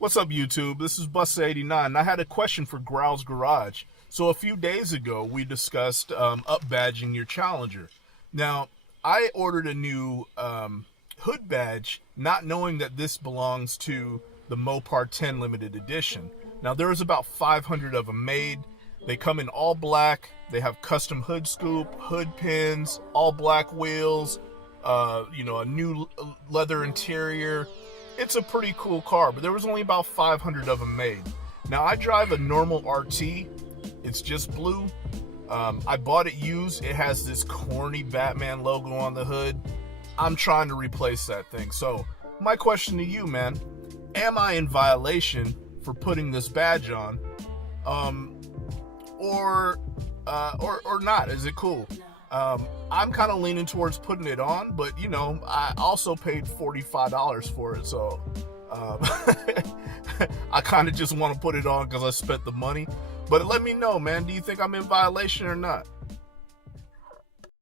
What's up, YouTube? This is Bus89, and I had a question for Growl's Garage. So a few days ago, we discussed up-badging your Challenger. Now, I ordered a new hood badge, not knowing that this belongs to the Mopar 10 limited edition. Now, there's about 500 of them made. They come in all black. They have custom hood scoop, hood pins, all black wheels, a new leather interior. It's a pretty cool car, but there was only about 500 of them made. Now, I drive a normal RT. It's just blue. I bought it used. It has this corny Batman logo on the hood. I'm trying to replace that thing. So, my question to you, man, am I in violation for putting this badge on? Or not? Is it cool? I'm kind of leaning towards putting it on, but I also paid $45 for it, so I kind of just want to put it on because I spent the money. But let me know, man, do you think I'm in violation or not?